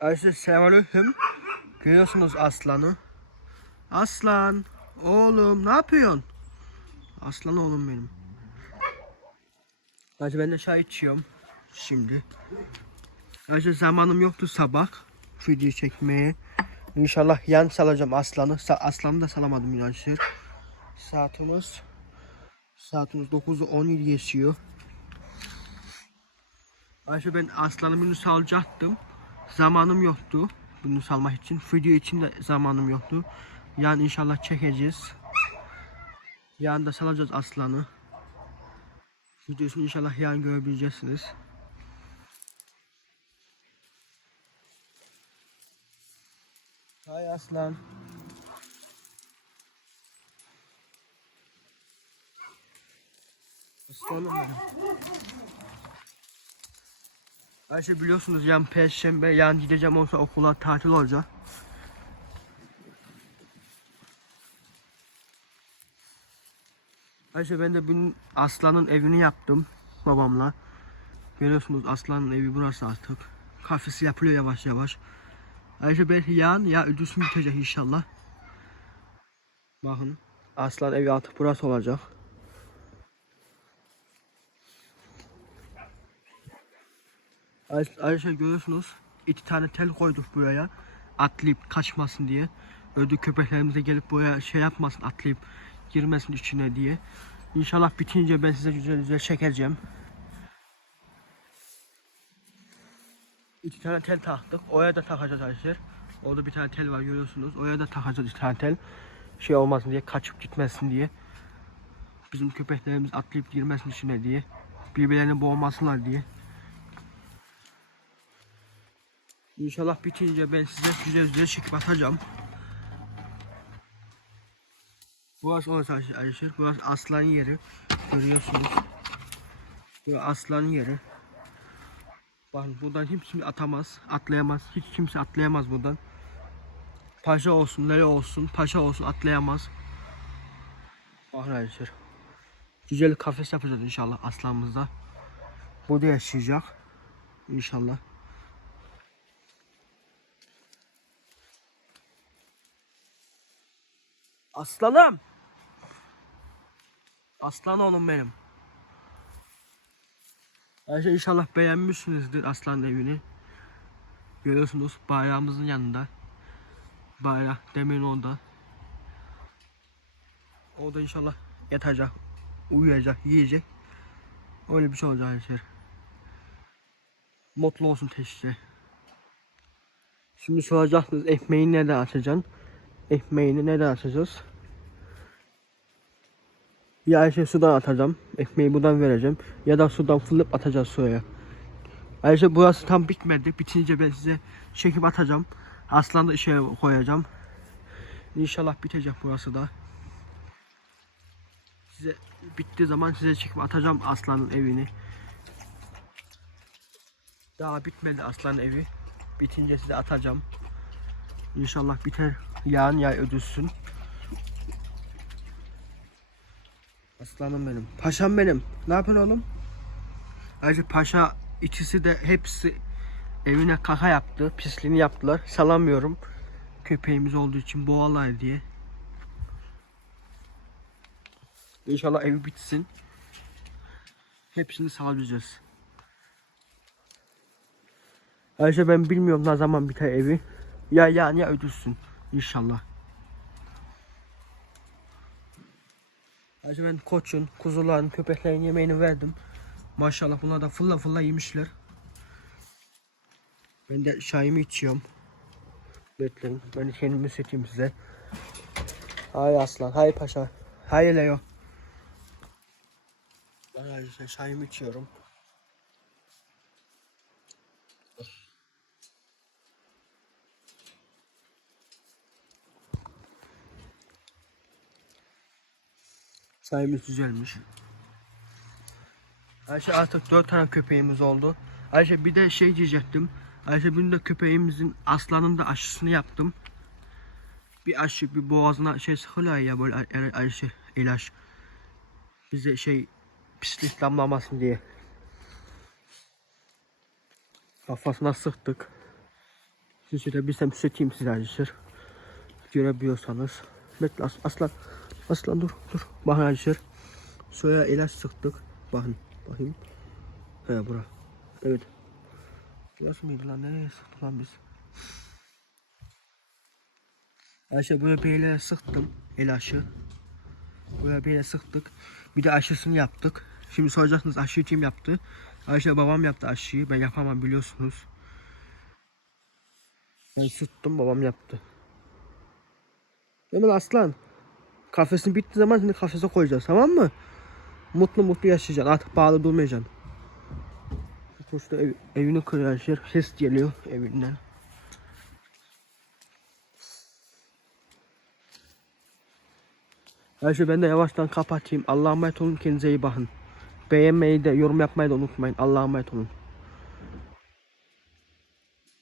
Ayşe selamünaleyküm. Görüyorsunuz aslanı. Aslan. Oğlum ne yapıyorsun? Aslan oğlum benim. Ayşe ben de çay içiyorum. Şimdi. Ayşe zamanım yoktu sabah. Video çekmeye. İnşallah yan salacağım aslanı. Sa- aslanı da salamadım inançlar. Saatimiz Saatimiz 9'u 17 geçiyor. Ayşe ben aslanı bunu salacaktım. Zamanım yoktu bunu salmak için. Video için de zamanım yoktu. Yani inşallah çekeceğiz. Yarın da salacağız aslanı. Videosunu inşallah yarın görebileceksiniz. Hay aslan. Aslanım benim. Ayşe biliyorsunuz yan perşembe yan gideceğim olsa okula tatil olacak. Ayşe ben de bugün Aslan'ın evini yaptım babamla. Görüyorsunuz Aslan'ın evi burası artık. Kafesi yapılıyor yavaş yavaş. Ayşe belki yan ya ödüsü bitecek inşallah. Bakın Aslan evi artık burası olacak. Ay- Ayşe görüyorsunuz iki tane tel koyduk buraya atlayıp kaçmasın diye. Ödü köpeklerimiz de gelip buraya şey yapmasın atlayıp girmesin içine diye. İnşallah bitince ben size güzel güzel çekeceğim. İki tane tel taktık. Oraya da takacağız arkadaşlar. Orada bir tane tel var görüyorsunuz. Oraya da takacağız iki tane tel. Şey olmasın diye kaçıp gitmesin diye. Bizim köpeklerimiz atlayıp girmesin içine diye. Birbirlerini boğmasınlar diye. İnşallah bitince ben size güzel güzel çekip atacağım. Burası orası arkadaşlar. Burası aslan yeri. Görüyorsunuz. Burası aslan yeri. Bakın buradan hiç kimse atamaz, atlayamaz. Hiç kimse atlayamaz buradan. Paşa olsun, nere olsun, paşa olsun atlayamaz. Bakın arkadaşlar. Güzel kafes yapacağız inşallah aslanımızda. Burada yaşayacak. İnşallah. Aslanım. Aslan oğlum benim. Ayşe inşallah beğenmişsinizdir aslan evini. Görüyorsunuz bayrağımızın yanında. Bayrak demin orada. Orada inşallah yatacak, uyuyacak, yiyecek. Öyle bir şey olacak arkadaşlar. Mutlu olsun teşhise. Şimdi soracaksınız ekmeğini nereden açacaksın? Ekmeğini nereden açacağız? Ya Ayşe sudan atacağım. Ekmeği buradan vereceğim. Ya da sudan fırlıp atacağız suya. Ayşe burası tam bitmedi. Bitince ben size çekip atacağım. Aslan da işe koyacağım. İnşallah bitecek burası da. Size bittiği zaman size çekip atacağım aslanın evini. Daha bitmedi aslanın evi. Bitince size atacağım. İnşallah biter. Yarın yay ödülsün. Aslanım benim. Paşam benim. Ne yapıyorsun oğlum? Ayrıca paşa ikisi de hepsi evine kaka yaptı. Pisliğini yaptılar. Salamıyorum. Köpeğimiz olduğu için boğalar diye. İnşallah evi bitsin. Hepsini salabileceğiz. Ayşe ben bilmiyorum ne zaman biter evi. Ya yani ya ödülsün. İnşallah. Ayşe ben koçun, kuzuların, köpeklerin yemeğini verdim. Maşallah bunlar da fılla fılla yemişler. Ben de çayımı içiyorum. Bekleyin. Ben kendimi seçeyim size. Hay aslan, hay paşa. Hay Leo. Ben çayımı içiyorum. Çayımız güzelmiş. Ayşe artık dört tane köpeğimiz oldu. Ayşe bir de şey diyecektim. Ayşe bir de köpeğimizin aslanın da aşısını yaptım. Bir aşı bir boğazına şey sıkıyorlar ya böyle Ay- Ay- Ayşe ilaç. Bize şey pislik damlamasın diye. Kafasına sıktık. Siz şöyle bir söyleyeyim size arkadaşlar. Görebiliyorsanız. Bekle as- aslan. Aslan dur dur. Bakın arkadaşlar. Soya ilaç sıktık. Bakın. Bakayım. He bura. Evet. Burası mıydı lan? Nereye sıktık lan biz? Ayşe böyle böyle sıktım. El aşı. Böyle böyle sıktık. Bir de aşısını yaptık. Şimdi soracaksınız aşıyı kim yaptı? Ayşe babam yaptı aşıyı. Ben yapamam biliyorsunuz. Ben sıktım babam yaptı. Hemen aslan. Kafesin bittiği zaman seni kafese koyacağız tamam mı? Mutlu mutlu yaşayacaksın. Artık bağlı durmayacaksın. Sonuçta ev, evini kırıyor şey. Ses geliyor evinden. Ayşe ben de yavaştan kapatayım. Allah'a emanet olun. Kendinize iyi bakın. Beğenmeyi de yorum yapmayı da unutmayın. Allah'a emanet olun.